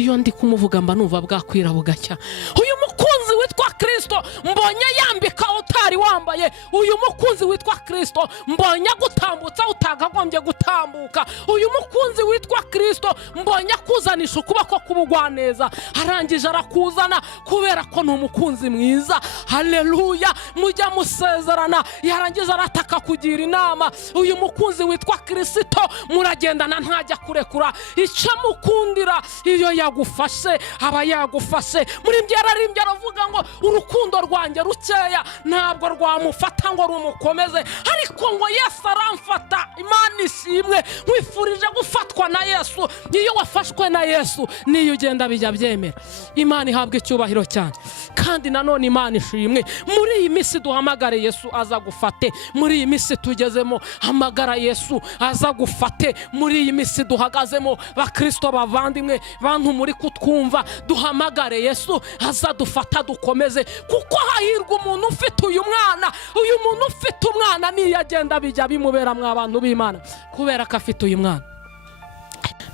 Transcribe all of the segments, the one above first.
iyo ndi kumuvuga mba numva bwakwira bugacya. Uyu mukunzi witwa Kristo mbonye yambika utari wambaye, uyu mukunzi witwa Kristo mbonye gutambutsa utagagombye gutambuka, uyu mukunzi witwa Kristo mbonye kuzanisha ukuboko kubugwaneza, arangije arakuzana kubera ko ni umukunzi mwiza. Haleluya. Mujya musezerana, yarangiza arataka kugira inama. Uyu mukunzi witwa Kristo muragendana ntajya kurekura, icyo mukundira iyo yagufashe aba yagufashe. Muri byararimbye aravuga ngo urukundo rwanjye rukeya ntabwo rwamufata ngo rumukomeze, ariko ngo Yesu aramfata. Imana ishimwe. Wifurije gufatwa na Yesu. Iyo wafashwe na Yesu niyo ugenda bijya byemera. Imana ihabwa icyubahiro cyane. Kandi nanone Imana ishimwe, muri iyi minsi duhamagare Yesu aza gufate. Muri iyi minsi tugezemo, hamagara Yesu aza gufate. Muri iyi minsi duhagazemo, bakristo bavandimwe, bantu muri kutwumva, duhamagare Yesu aza dufata dukomeze, kuko hahirwa umuntu ufite uyu mwana. Uyu muntu ufite umwana niyo agenda bijya bimubera mwa bantu b'Imana, kubera ko afite uyu mwana.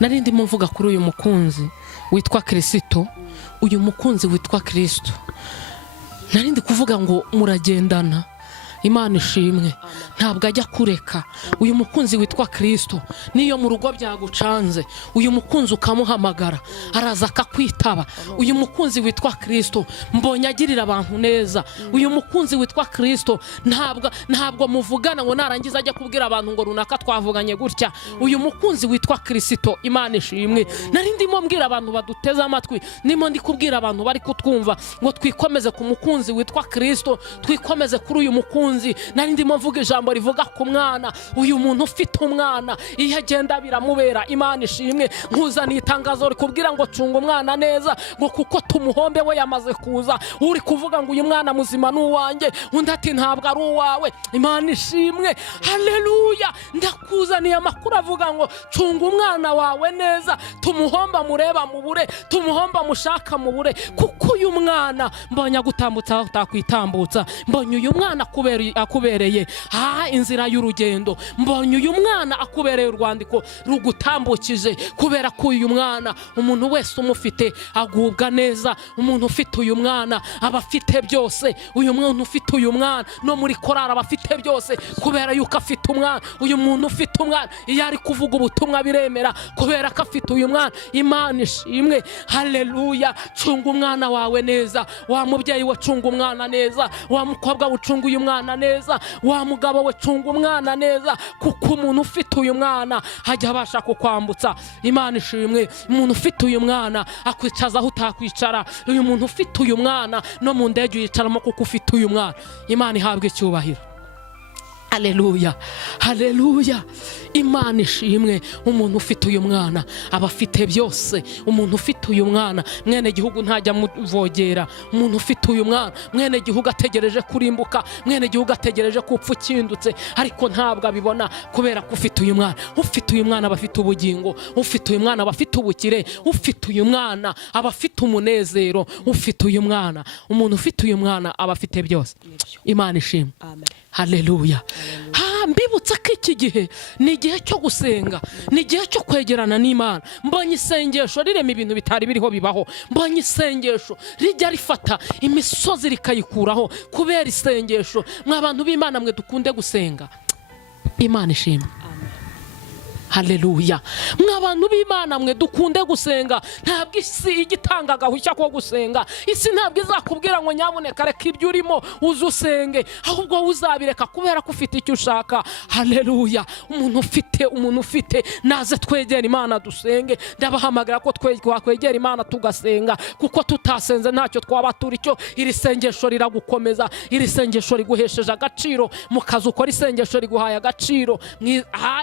Narindi mvuga kuri uyu mukunzi witwa Kristo. Uyu mukunzi witwa Kristo, narindi kuvuga ngo muragendana. Imana ishimwe. Ntabwo ajya kureka. Uyu mukunzi witwa Kristo niyo mu rugo byagucanze, uyu mukunzi ukamuhamagara araza akakwitaba. Uyu mukunzi witwa Kristo mbonye agirira abantu neza. Uyu mukunzi witwa Kristo ntabwo muvugana ngo narangiza ajya kubwira abantu ngo runaka twavuganye gutya. Uyu mukunzi witwa Kristo, Imana ishimwe. Narindimo mbwira abantu baduteze amatwi, ndimo ndi kubwira abantu bari kutwumva ngo twikomeze ku mukunzi witwa Kristo, twikomeze kuri uyu mukunzi. Narindimo mvuga ijambo rivuga ku mwana. Uyu muntu ufite umwana iyo agenda biramubera. Imana ishimwe. Nkuzaniye itangazo rikubwira ngo cunga umwana neza, ngo kuko tumuhombe we yamaze kuza. Uri kuvuga ngo uyu mwana muzima ni uwanjye, undi ati ntabwo ari uwawe. Imana ishimwe. Haleluya. Ndakuzaniye amakuru avuga ngo cunga umwana wawe neza, tumuhomba mureba mubure, tumuhomba mushaka mubure, kuko uyu mwana mbonye gutambutsa utakwitambutsa. Mbonye uyu mwana akubereye inzira y'urugendo. Mbonye uyu mwana akubereye urwandiko rugutambukije, kubera ko uyu mwana umuntu wese umufite agubwa neza. Umuntu ufite uyu mwana aba afite byose. Uyu muntu ufite uyu mwana no muri korari aba afite byose, kubera yuko afite umwana. Uyu muntu ufite umwana iyo ari kuvuga ubutumwa biremera, kubera ko afite uyu mwana. Imana ishimwe. Haleluya. Cunga umwana wawe neza. Wa mubyeyi we cunga umwana neza. Wa mukobwa we cunga uyu mwana neza. Wa mugabo we cunga umwana neza, kuko umuntu ufite uyu mwana hajya abasha kukwambutsa. Imana ishimwe. Umuntu ufite uyu mwana akwicaza aho utakwicara. Uyu muntu ufite uyu mwana no mu ndege yicaramo, kuko ufite uyu mwana. Imana ihabwe icyubahiro. Haleluya. Haleluya. Imana ishimwe. Umuntu ufite uyu mwana aba afite byose. Umuntu ufite uyu mwana mwene gihugu ntajya muvogera. Umuntu ufite uyu mwana mwene gihugu ategereje kurimbuka, mwene gihugu ategereje kupfa ukindutse, ariko ntabwo abibona, kubera ko ufite uyu mwana. Ufite uyu mwana aba afite ubugingo. Ufite uyu mwana aba afite ubukire. Ufite uyu mwana aba afite umunezero. Ufite uyu mwana, umuntu ufite uyu mwana aba afite byose. Imana ishimwe. Amen. Haleluya. Mbibutsa ko iki gihe ni igihe cyo gusenga, ni igihe cyo kwegerana n'Imana. Mbonye isengesho rirema ibintu bitari biriho bibaho. Mbonye isengesho rijya rifata imisozi rikayikuraho, kubera isengesho. Mwa bantu b'Imana mwe dukunde gusenga. Imana ishimwe. Haleluya. Mwa bantu b'Imana mwe dukunde gusenga. Ntabwo isi igitanga gahushya ko gusenga. Isi ntabwo izakubwira ngo nyabuneka reka ibyo urimo uzusenge, ahubwo uzabireka kubera ko ufite icyo ushaka. Haleluya. Umuntu ufite naze twegera Imana dusenge. Ndabahamagara ko twegera Imana tugasenga, kuko tutasenze ntacyo twaba turi cyo. Iri sengesho riragukomeza. Iri sengesho riguhesheje agaciro mu kazi ukora. Isengesho riguhaye agaciro.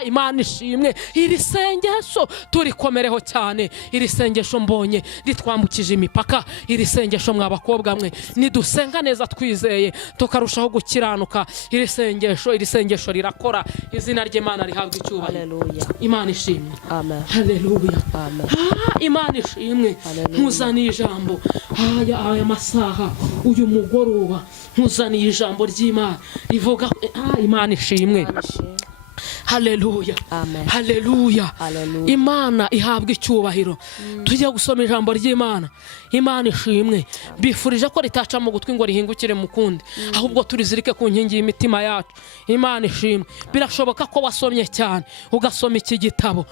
Imana ishimwe. Iri sengesho turikomereho cyane. Iri sengesho mbonye ritwambukije imipaka. Iri sengesho mwa bakobwa mwe nidusenga neza twizeye tukarushaho gukiranuka. Iri sengesho rirakora. Izina ry'Imana rihabwa icyubahiro. Imana ishimwe. Amen. Haleluya. Amen. Imana ishimwe. Nkuzaniye ijambo aya masaha, uyu mugoroba nkuzaniye ijambo ry'Imana rivuga. Imana ishimwe. haleluya, Amen. haleluya. Hallelujah. Imana ihabwa icyubahiro. Tujye gusoma ijambo ry'Imana. Imana ishimwe. Bifurije ko ritaca mu gutwi ngo rihingukire mu kundi, ahubwo turizirike ku nkingi y'imitima yacu. Imana ishimwe. Birashoboka ko wasomye cyane ugasoma iki gitabo,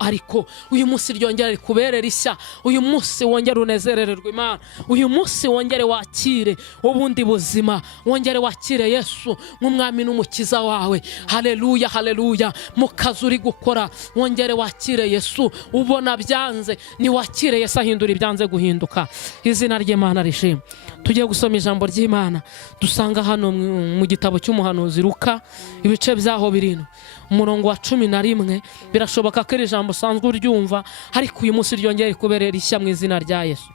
ariko uyu munsi ryongera rikuberera ishya. Uyu munsi wongere unezerererwe Imana. Uyu munsi wongere wakire ubundi buzima, wongere wakire Yesu nk'umwami n'umukiza wawe. Haleluya, haleluya. Mu kazi uri gukora wongere wakire Yesu. Ubona byanze ni wakire Yesu ahindura ibyanze guhinduka. Izina ry'Imana rishimwe. Tugiye gusoma ijambo ry'Imana dusanga hano mu gitabo cy'umuhanuzi Luka ibice byaho 7 umurongo wa 11. Birashoboka ko iri jambo usanzwe uryumva, ariko uyu munsi ryongere kuberera ishya mu izina rya Yesu.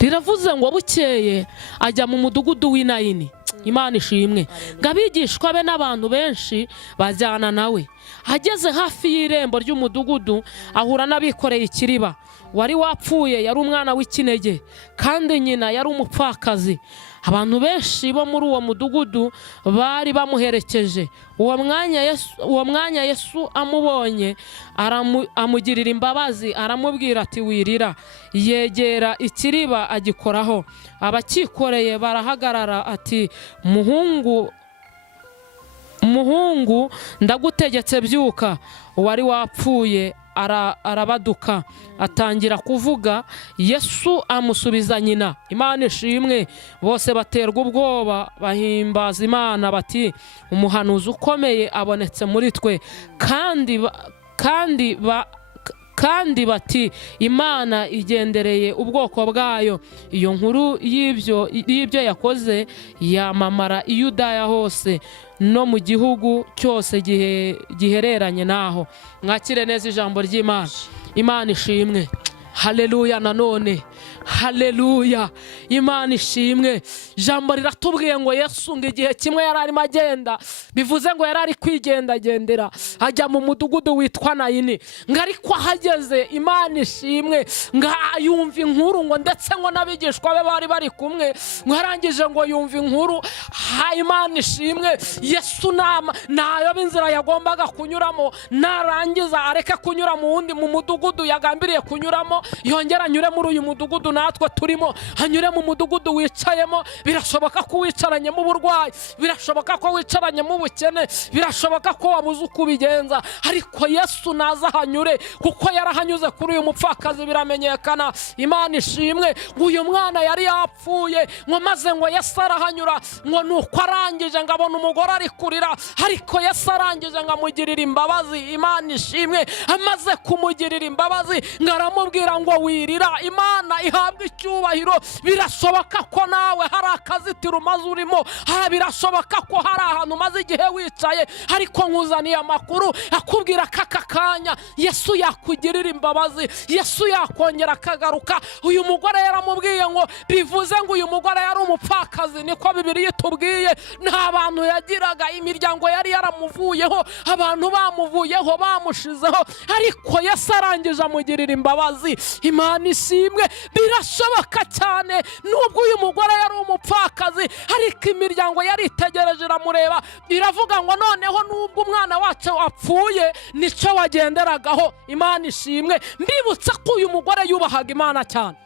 Riravuze ngo bukeye ajya mu mudugudu w'Inayini. Imana ishimwe. Ngabigishwa be n'abantu benshi bajyana nawe. Ageze hafi y'irembo ry'umudugudu ahura n'abikoreye ikiriba. Wari wapfuye yari umwana w'ikinege, kandi nyina yari umupfakazi. Abantu benshi bo muri uwo mudugudu bari bamuherekeje. Uwo mwanya Yesu amubonye amugirira imbabazi, aramubwira ati wirira. Yegera ikiriba agikoraho. Abakikoreye barahagarara ati muhungu ndagutegetse byuka. Uwari wapfuye arabaduka atangira kuvuga. Yesu amusubiza nyina. Imana ishimwe. Bose baterwa ubwoba bahimbaza Imana bati umuhanuzi ukomeye abonetse muri twe, kandi bati Imana igendereye ubwoko bwayo. Iyo nkuru y'ibyo yakoze yamamara i Yudaya hose no mu gihugu cyose gihereranye naho. Mwakire neza ijambo ry'Imana. Imana ishimwe. Haleluya. Nanone haleluya. Imana ishimwe. Jambo riratubwiye ngo Yesu ngo igihe kimwe yari arimo agenda, bivuze ngo yari ari kwigendagendera ajya mu mudugudu witwa Nayini. Ngo ariko ahageze, Imana ishimwe, ngo yumva inkuru, ngo ndetse ngo n'abigishwa be bari bari kumwe, ngo arangije ngo yumva inkuru. Imana ishimwe. Yesu nayoba inzira yagombaga kunyuramo, narangiza areke kunyura mu wundi mu mudugudu yagambiriye kunyuramo, yongera anyure muri uyu mudugudu natwe turimo, hanyure mu mudugudu wicayemo. Birashoboka ko wicaranye mu burwayi, birashoboka ko wicaranye mu bukene, birashoboka ko wabuze uko ubigenza, ariko Yesu naza hanyure, kuko yarahanyuze kuri uyu mupfakazi biramenyekana. Imana ishimwe. Uyu mwana yari yapfuye, ngo maze ngo Yesu arahanyura, ngo nuko arangije ngo abona umugore ari kurira, ariko Yesu arangije ngo amugirira imbabazi. Imana ishimwe. Amaze kumugirira imbabazi ngo aramubwira ngo wirira. Imana ihabwa icyubahiro. Birashoboka ko nawe hari akazitiro umaze urimo, birashoboka ko hari ahantu umaze igihe wicaye, ariko nkuzaniye amakuru akubwira ko aka kanya Yesu yakugirira imbabazi, Yesu yakongera akagaruka. Uyu mugore yaramubwiye ngo, bivuze ngo uyu mugore yari umupfakazi, niko Bibiliya itubwiye. Nta bantu yagiraga, imiryango yari yaramuvuyeho, abantu bamuvuyeho bamushizeho, ariko Yesu arangije amugirira imbabazi. Imana ishimwe. Birashoboka cyane nubwo uyu mugore yari umupfakazi, ariko imiryango yari itegereje iramureba, iravuga ngo noneho nubwo umwana wacu wapfuye nicyo wagenderagaho. Imana ishimwe. Mbibutsa ko uyu mugore yubahaga Imana cyane.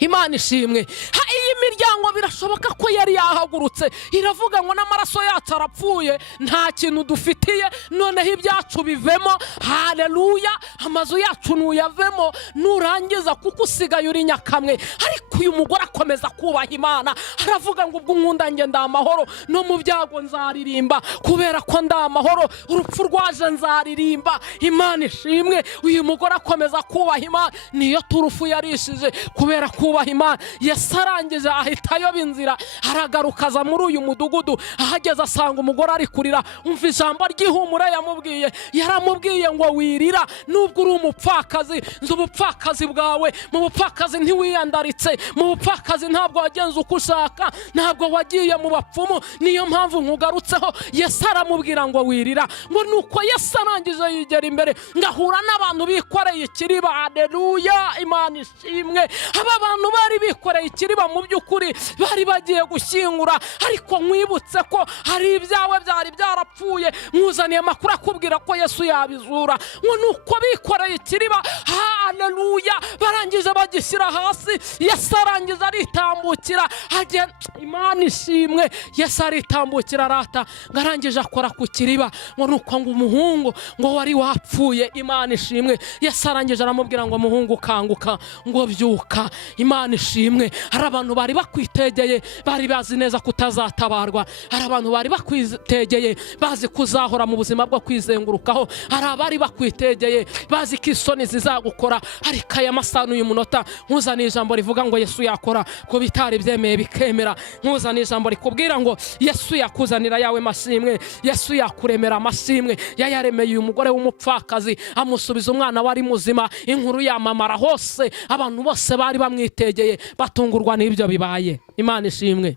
Imana ishimwe. Iyi miryango birashoboka ko yari yahagurutse, iravuga ngo n'amaraso yacu arapfuye, nta kintu dufitiye, noneho ibyacu bivemo. Haleluya. Amazu yacu nuyavemo nurangiza, kuko usigaye uri nyakamwe. Ariko uyu mugore akomeza kubaha Imana, aravuga ngo ubwo nkunda nge ndamahoro, no mu byago nzaririmba, kubera ko ndamahoro. Urupfu rwaje nzaririmba. Imana ishimwe. Uyu mugore akomeza kubaha Imana, niyo turufu yarishije kubera kubaha Imana. Yesu arangije ahita ayoba inzira, aragaruka aza muri uyu mudugudu. Ahageze asanga umugore ari kurira. Umva ijambo ry'ihumure yamubwiye. Yaramubwiye ngo wirira, nubwo uri umupfakazi, nzi ubupfakazi bwawe, mu bupfakazi ntiwiyandaritse, mu bupfakazi ntabwo wagenze uko ushaka, ntabwo wagiye mu bapfumu. Niyo mpamvu nkugarutseho. Yesu aramubwira ngo wirira, ngo nuko Yesu arangije yigera imbere ngahura n'abantu bikoreye ikiriba. Haleluya, Imana ishimwe. Aba bantu bari bikoreye ikiriba mu by'ukuri bari bagiye gushyingura, ariko nkwibutse ko hari ibyawe byari byarapfuye. Mwuzaniye amakuru akubwira ko Yesu yabizura. ngo nuko bikoreye ikiriba. Haleluya, barangije bagishyira hasi. Yesu arangije aritambukira agenda. Imana ishimwe. Yesu aritambukira arata, ngarangije akora ku kiriba. ngo nuko ngo umuhungu ngo wari wapfuye. Imana ishimwe. Yesu arangije aramubwira ngo umuhungu kanguka, ngo byuka. Imana ishimwe. Hari abantu bari bakwitegeye bari bazi neza kutazatabarwa. Hari abantu bari bakwitegeye bazi kuzahora mu buzima bwo kwizengurukaho. Hari abari bakwitegeye bazi ko isoni zizagukora. Ariko aya masaha uyu munota nkuzaniye ijambo rivuga ngo Yesu yakora ko bitari byemeye bikemera. Nkuzaniye ijambo rikubwira ngo Yesu yakuzanira yawe mashimwe. Yesu yakuremera amashimwe. Yayaremeye uyu mugore w'umupfakazi amusubiza umwana wari muzima. Inkuru yamamara hose, abantu bose bari bamwitegeye batungurwa n'ibyo bibaye. Imana ishimwe.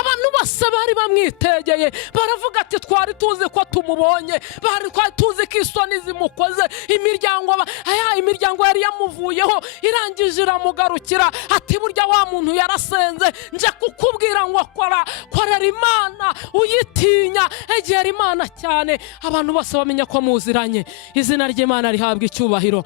Abantu bose bari bamwitegeye baravuga ati twari tuzi ko tumubonye, bari tuzi ko isoni zimukoze. Imiryango yari yamuvuyeho irangije iramugarukira ati burya wa muntu yarasenze, nje kukubwira ngo korera Imana uyitinya, egera Imana cyane. Abantu bose bamenya ko muziranye. Izina ry'Imana rihabwa icyubahiro.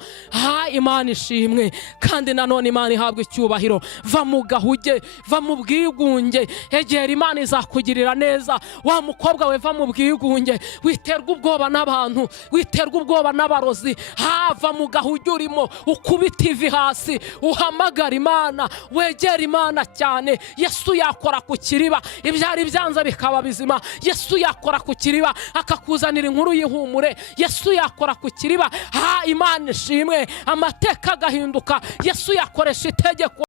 Imana ishimwe. Kandi nanone Imana ihabwa icyubahiro. Va mu gahuge, va mu bwigunge, egera Imana izakugirira neza. Wa mukobwa we, va mu bwigunge, witerwa ubwoba n'abantu, witerwa ubwoba n'abarozi. Va mu gahuge urimo, ukubita ivi hasi, uhamagara Imana, wegera Imana cyane. Yesu yakora ku kiriba ibyari byanze bikaba bizima. Yesu yakora ku kiriba akakuzanira inkuru y'ihumure. Yesu yakora ku kiriba. Imana ishimwe. Amateka agahinduka. Yesu yakoresha itegeko